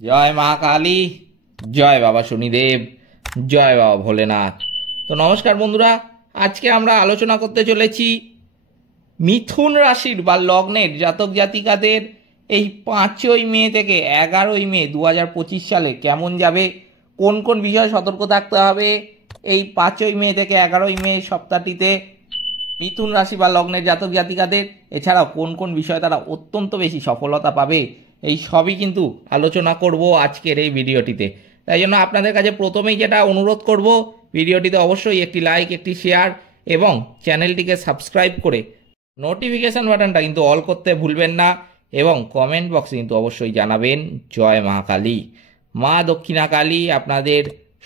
জয় মা কালী, জয় বাবা শনিদেব, জয় বাবা ভোলেনাথ। তো নমস্কার বন্ধুরা, আজকে আমরা আলোচনা করতে চলেছি মিথুন রাশির বা লগ্নের জাতক জাতিকাদের এই 5ই মে থেকে 11ই মে 2025 সালে কেমন যাবে, কোন কোন বিষয়ে সতর্ক থাকতে হবে এই 5ই মে থেকে 11ই মে সপ্তাহটিতে মিথুন রাশি বা লগ্নের জাতক জাতিকাদের, এছাড়াও কোন কোন বিষয়ে তারা অত্যন্ত বেশি সফলতা পাবে, এই সবই কিন্তু আলোচনা করব আজকের এই ভিডিওটিতে। তাই জন্য আপনাদের কাছে প্রথমেই যেটা অনুরোধ করব, ভিডিওটিতে অবশ্যই একটি লাইক, একটি শেয়ার এবং চ্যানেলটিকে সাবস্ক্রাইব করে নোটিফিকেশান বাটনটা কিন্তু অল করতে ভুলবেন না এবং কমেন্ট বক্সে কিন্তু অবশ্যই জানাবেন জয় মা কালী। মা দক্ষিণা কালী আপনাদের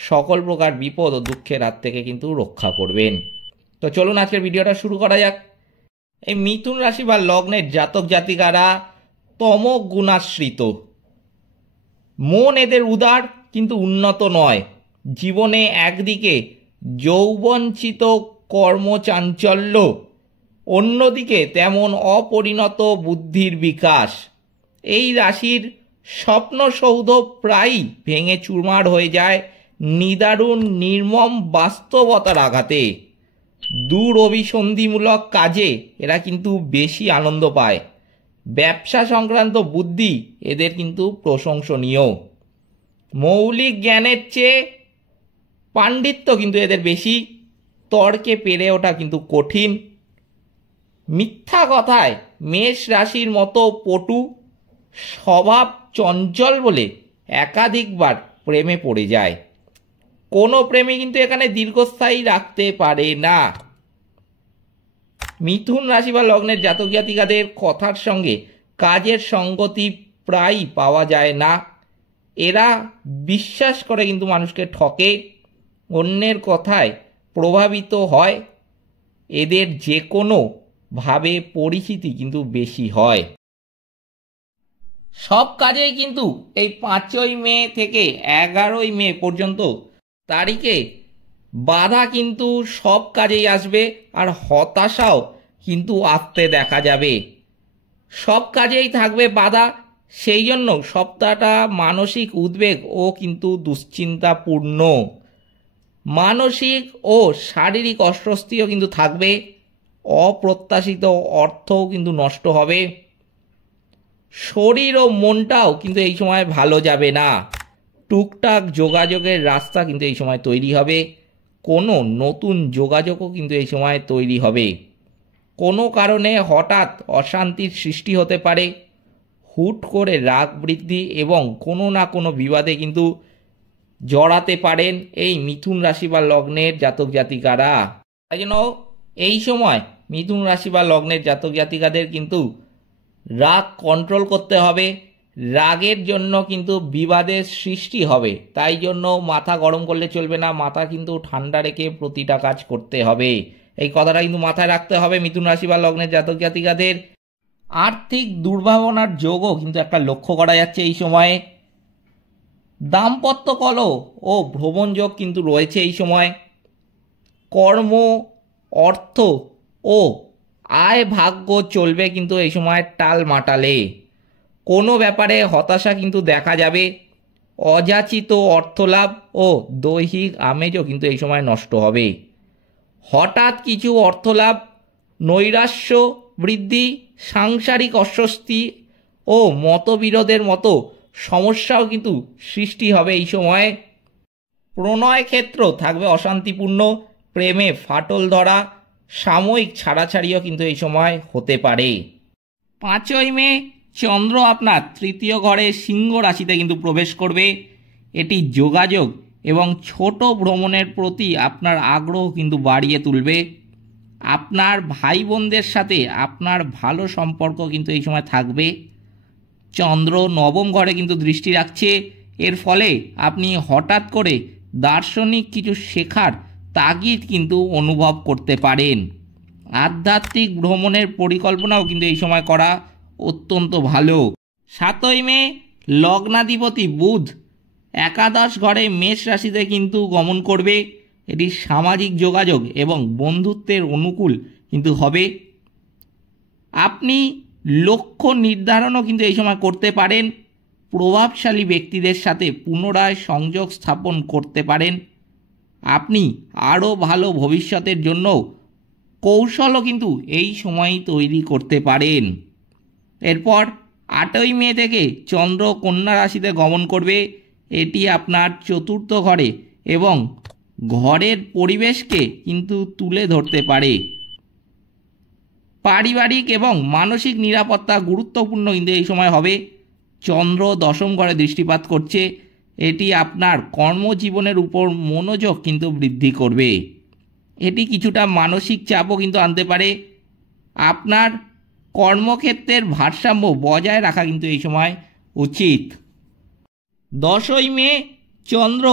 সকল প্রকার বিপদ ও দুঃখের হাত থেকে কিন্তু রক্ষা করবেন। তো চলুন আজকের ভিডিওটা শুরু করা যাক। এই মিথুন রাশি বা লগ্নের জাতক জাতিকারা তম গুণাশ্রিত, মন এদের উদার কিন্তু উন্নত নয়। জীবনে একদিকে যৌবনচিত কর্মচাঞ্চল্য, অন্যদিকে তেমন অপরিণত বুদ্ধির বিকাশ। এই রাশির স্বপ্নসৌধ প্রায়ই ভেঙে চুরমার হয়ে যায় নিদারুণ নির্মম বাস্তবতার আঘাতে। দূর অভিসন্ধিমূলক কাজে এরা কিন্তু বেশি আনন্দ পায়। ব্যবসা সংক্রান্ত বুদ্ধি এদের কিন্তু প্রশংসনীয়। মৌলিক জ্ঞানের চেয়ে পাণ্ডিত্য কিন্তু এদের বেশি। তর্কে পেরে ওঠা কিন্তু কঠিন। মিথ্যা কথায় মেষ রাশির মতো পটু, স্বভাব চঞ্চল বলে একাধিকবার প্রেমে পড়ে যায়। কোনো প্রেমী কিন্তু এখানে দীর্ঘস্থায়ী রাখতে পারে না। মিথুন রাশি বা লগ্নের জাতক জাতিকাদের কথার সঙ্গে কাজের সঙ্গতি প্রায়ই পাওয়া যায় না। এরা বিশ্বাস করে কিন্তু মানুষকে ঠকে, অন্যের কথায় প্রভাবিত হয়। এদের যে কোনো ভাবে পরিচিতি কিন্তু বেশি হয়। সব কাজেই কিন্তু এই 5ই মে থেকে 11ই মে পর্যন্ত তারিখে বাধা কিন্তু সব কাজেই আসবে, আর হতাশাও কিন্তু আসতে দেখা যাবে। সব কাজেই থাকবে বাধা, সেই জন্য সপ্তাহটা মানসিক উদ্বেগ ও কিন্তু দুশ্চিন্তাপূর্ণ। মানসিক ও শারীরিক অস্বস্তিও কিন্তু থাকবে। অপ্রত্যাশিত অর্থও কিন্তু নষ্ট হবে। শরীর ও মনটাও কিন্তু এই সময় ভালো যাবে না। টুকটাক যোগাযোগের রাস্তা কিন্তু এই সময় তৈরি হবে। কোনো নতুন যোগাযোগও কিন্তু এই সময় তৈরি হবে। কোনো কারণে হঠাৎ অশান্তির সৃষ্টি হতে পারে। হুট করে রাগ বৃদ্ধি এবং কোনো না কোনো বিবাদে কিন্তু জড়াতে পারেন এই মিথুন রাশি বা লগ্নের জাতক জাতিকারা। তাই জন্য এই সময় মিথুন রাশি বা লগ্নের জাতক জাতিকাদের কিন্তু রাগ কন্ট্রোল করতে হবে। রাগের জন্য কিন্তু বিবাদের সৃষ্টি হবে, তাই জন্য মাথা গরম করলে চলবে না। মাথা কিন্তু ঠান্ডা রেখে প্রতিটা কাজ করতে হবে, এই কথাটা কিন্তু মাথায় রাখতে হবে মিথুন রাশি বা লগ্নের জাতক জাতিকাদের। আর্থিক দুর্ভাবনার যোগও কিন্তু একটা লক্ষ্য করা যাচ্ছে এই সময়ে। দাম্পত্য কলহ ও ভ্রমণ যোগ কিন্তু রয়েছে এই সময়। কর্ম, অর্থ ও আয় ভাগ্য চলবে কিন্তু এই সময় টালমাটালে। কোনো ব্যাপারে হতাশা কিন্তু দেখা যাবে। অযাচিত অর্থলাভ ও দৈহিক আমেজও কিন্তু এই সময় নষ্ট হবে। হঠাৎ কিছু অর্থলাভ, নৈরাশ্য বৃদ্ধি, সাংসারিক অস্বস্তি ও মতবিরোধের মতো সমস্যাও কিন্তু সৃষ্টি হবে এই সময়ে। প্রণয় ক্ষেত্র থাকবে অশান্তিপূর্ণ। প্রেমে ফাটল ধরা, সাময়িক ছাড়াছাড়িও কিন্তু এই সময় হতে পারে। 5ই মে চন্দ্র আপনার তৃতীয় ঘরে সিংহ রাশিতে কিন্তু প্রবেশ করবে। এটি যোগাযোগ এবং ছোট ভ্রমণের প্রতি আপনার আগ্রহ কিন্তু বাড়িয়ে তুলবে। আপনার ভাই বোনদের সাথে আপনার ভালো সম্পর্ক কিন্তু এই সময় থাকবে। চন্দ্র নবম ঘরে কিন্তু দৃষ্টি রাখছে। এর ফলে আপনি হঠাৎ করে দার্শনিক কিছু শেখার তাগিদ কিন্তু অনুভব করতে পারেন। আধ্যাত্মিক ভ্রমণের পরিকল্পনাও কিন্তু এই সময় করা অত্যন্ত ভালো। 7ই মে লগ্নাধিপতি বুধ একাদশ ঘরে মেষ রাশিতে কিন্তু গমন করবে। এটি সামাজিক যোগাযোগ এবং বন্ধুত্বের অনুকূল কিন্তু হবে। আপনি লক্ষ্য নির্ধারণও কিন্তু এই সময় করতে পারেন। প্রভাবশালী ব্যক্তিদের সাথে পুনরায় সংযোগ স্থাপন করতে পারেন। আপনি আরও ভালো ভবিষ্যতের জন্য কৌশলও কিন্তু এই সময়ই তৈরি করতে পারেন। এরপর 8ই মে থেকে চন্দ্র কন্যা রাশিতে গমন করবে। এটি আপনার চতুর্থ ঘরে এবং ঘরের পরিবেশকে কিন্তু তুলে ধরতে পারে। পারিবারিক এবং মানসিক নিরাপত্তা গুরুত্বপূর্ণ কিন্তু এই সময় হবে। চন্দ্র দশম ঘরে দৃষ্টিপাত করছে। এটি আপনার কর্মজীবনের উপর মনোযোগ কিন্তু বৃদ্ধি করবে। এটি কিছুটা মানসিক চাপও কিন্তু আনতে পারে। আপনার কর্মক্ষেত্রের ভারসাম্য বজায় রাখা কিন্তু এই সময় উচিত। 10ই মে চন্দ্র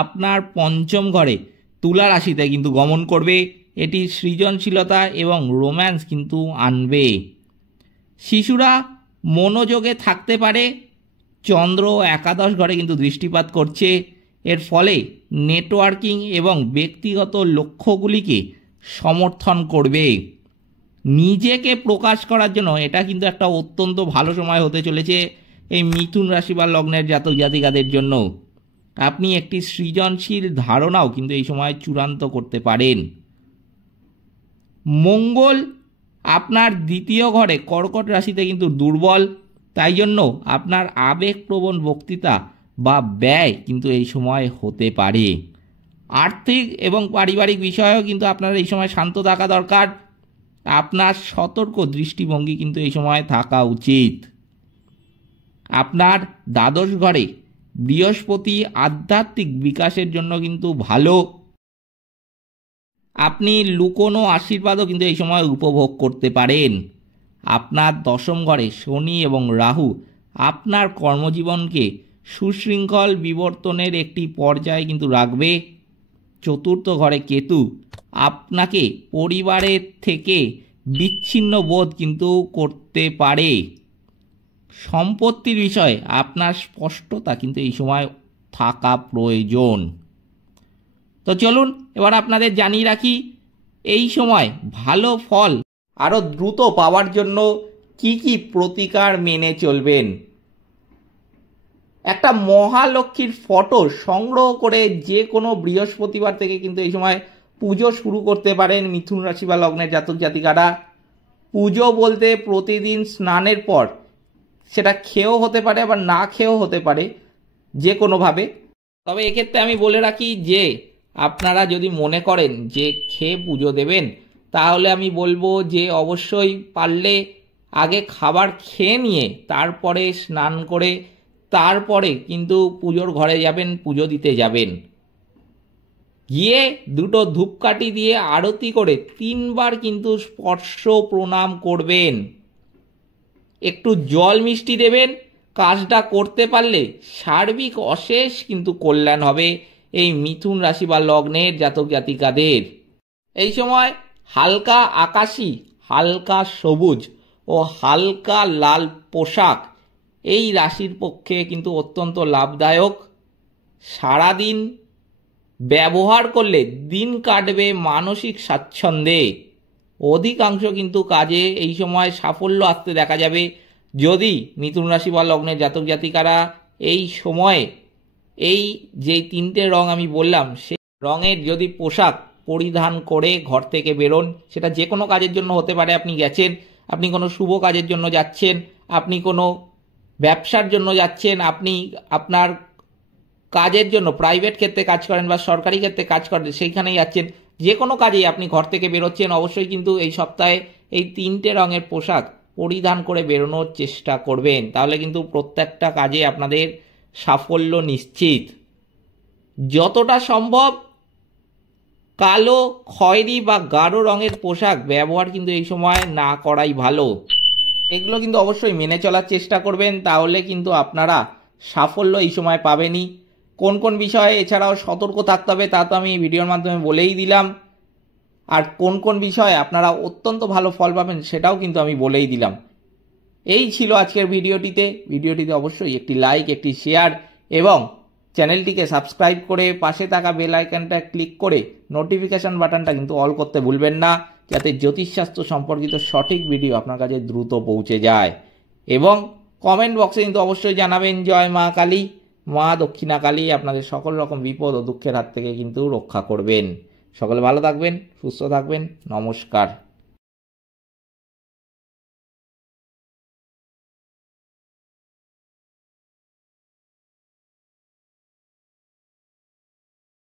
আপনার পঞ্চম ঘরে তুলা রাশিতে কিন্তু গমন করবে। এটি সৃজনশীলতা এবং রোম্যান্স কিন্তু আনবে। শিশুরা মনোযোগে থাকতে পারে। চন্দ্র একাদশ ঘরে কিন্তু দৃষ্টিপাত করছে। এর ফলে নেটওয়ার্কিং এবং ব্যক্তিগত লক্ষ্যগুলিকে সমর্থন করবে। নিজেকে প্রকাশ করার জন্য এটা কিন্তু একটা অত্যন্ত ভালো সময় হতে চলেছে এই মিথুন রাশি বা লগ্নের জাতক জাতিকাদের জন্য। আপনি একটি সৃজনশীল ধারণাও কিন্তু এই সময় চূড়ান্ত করতে পারেন। মঙ্গল আপনার দ্বিতীয় ঘরে কর্কট রাশিতে কিন্তু দুর্বল, তাই জন্য আপনার আবেগপ্রবণ বক্তৃতা বা ব্যয় কিন্তু এই সময় হতে পারে। আর্থিক এবং পারিবারিক বিষয়েও কিন্তু আপনার এই সময় শান্ত থাকা দরকার। আপনার সতর্ক দৃষ্টিভঙ্গি কিন্তু এই সময় থাকা উচিত। আপনার দ্বাদশ ঘরে বৃহস্পতি আধ্যাত্মিক বিকাশের জন্য কিন্তু ভালো। আপনি লুকোনো আশীর্বাদও কিন্তু এই সময় উপভোগ করতে পারেন। আপনার দশম ঘরে শনি এবং রাহু আপনার কর্মজীবনকে সুশৃঙ্খল বিবর্তনের একটি পর্যায়ে কিন্তু রাখবে। চতুর্থ ঘরে কেতু আপনাকে পরিবারের থেকে বিচ্ছিন্ন বোধ কিন্তু করতে পারে। সম্পত্তির বিষয়ে আপনার স্পষ্টতা কিন্তু এই সময় থাকা প্রয়োজন। তো চলুন এবার আপনাদের জানিয়ে রাখি এই সময় ভালো ফল আরও দ্রুত পাওয়ার জন্য কি কি প্রতিকার মেনে চলবেন। একটা মহালক্ষ্মীর ফটো সংগ্রহ করে যে কোনো বৃহস্পতিবার থেকে কিন্তু এই সময় পুজো শুরু করতে পারেন মিথুন রাশি বা লগ্নের জাতক জাতিকারা। পুজো বলতে প্রতিদিন স্নানের পর, সেটা খেয়েও হতে পারে আবার না খেয়েও হতে পারে, যে কোনোভাবে। তবে এক্ষেত্রে আমি বলে রাখি যে আপনারা যদি মনে করেন যে খেয়ে পুজো দেবেন, তাহলে আমি বলবো যে অবশ্যই পারলে আগে খাবার খেয়ে নিয়ে তারপরে স্নান করে তারপরে কিন্তু পুজোর ঘরে যাবেন, পুজো দিতে যাবেন। গিয়ে দুটো ধূপকাঠি দিয়ে আরতি করে 3 বার কিন্তু স্পর্শ প্রণাম করবেন। একটু জল মিষ্টি দেবেন। কাজটা করতে পারলে সার্বিক অশেষ কিন্তু কল্যাণ হবে এই মিথুন রাশি বা লগ্নের জাতক জাতিকাদের। এই সময় হালকা আকাশি, হালকা সবুজ ও হালকা লাল পোশাক এই রাশির পক্ষে কিন্তু অত্যন্ত লাভদায়ক। সারাদিন ব্যবহার করলে দিন কাটবে মানসিক স্বাচ্ছন্দ্যে। অধিকাংশ কিন্তু কাজে এই সময় সাফল্য আসতে দেখা যাবে যদি মিথুন রাশি বা লগ্নের জাতক জাতিকারা এই সময়ে এই যে 3টে রং আমি বললাম সেই রঙের যদি পোশাক পরিধান করে ঘর থেকে বেরোন। সেটা যে কোনো কাজের জন্য হতে পারে। আপনি গেছেন, আপনি কোনো শুভ কাজের জন্য যাচ্ছেন, আপনি কোনো ব্যবসার জন্য যাচ্ছেন, আপনি আপনার কাজের জন্য প্রাইভেট ক্ষেত্রে কাজ করেন বা সরকারি ক্ষেত্রে কাজ করেন, সেইখানেই যাচ্ছেন, যে কোনো কাজেই আপনি ঘর থেকে বেরোচ্ছেন, অবশ্যই কিন্তু এই সপ্তাহে এই 3টে রঙের পোশাক পরিধান করে বেরোনোর চেষ্টা করবেন। তাহলে কিন্তু প্রত্যেকটা কাজে আপনাদের সাফল্য নিশ্চিত। যতটা সম্ভব কালো, খয়েরি বা গাঢ় রঙের পোশাক ব্যবহার কিন্তু এই সময় না করাই ভালো। এগুলো কিন্তু অবশ্যই মেনে চলার চেষ্টা করবেন, তাহলে কিন্তু আপনারা সাফল্য এই সময় পাবেনই। কোন কোন বিষয়ে এছাড়াও সতর্ক থাকতে হবে তা তো আমি এই ভিডিওর মাধ্যমে বলেই দিলাম, আর কোন কোন বিষয়ে আপনারা অত্যন্ত ভালো ফল পাবেন সেটাও কিন্তু আমি বলেই দিলাম। এই ছিল আজকের ভিডিওটিতে অবশ্যই একটি লাইক, একটি শেয়ার এবং চ্যানেলটিকে সাবস্ক্রাইব করে পাশে থাকা বেল আইকনটা ক্লিক করে নোটিফিকেশন বাটনটা কিন্তু অল করতে ভুলবেন না, যাতে জ্যোতিষশাস্ত্র সম্পর্কিত সঠিক ভিডিও আপনার কাছে দ্রুত পৌঁছে যায়। এবং কমেন্ট বক্সে কিন্তু অবশ্যই জানাবেন। জয় মা কালী। মা দক্ষিণা কালী আপনাদের সকল রকম বিপদ ও দুঃখের হাত থেকে কিন্তু রক্ষা করবেন। সকলে ভালো থাকবেন, সুস্থ থাকবেন। নমস্কার।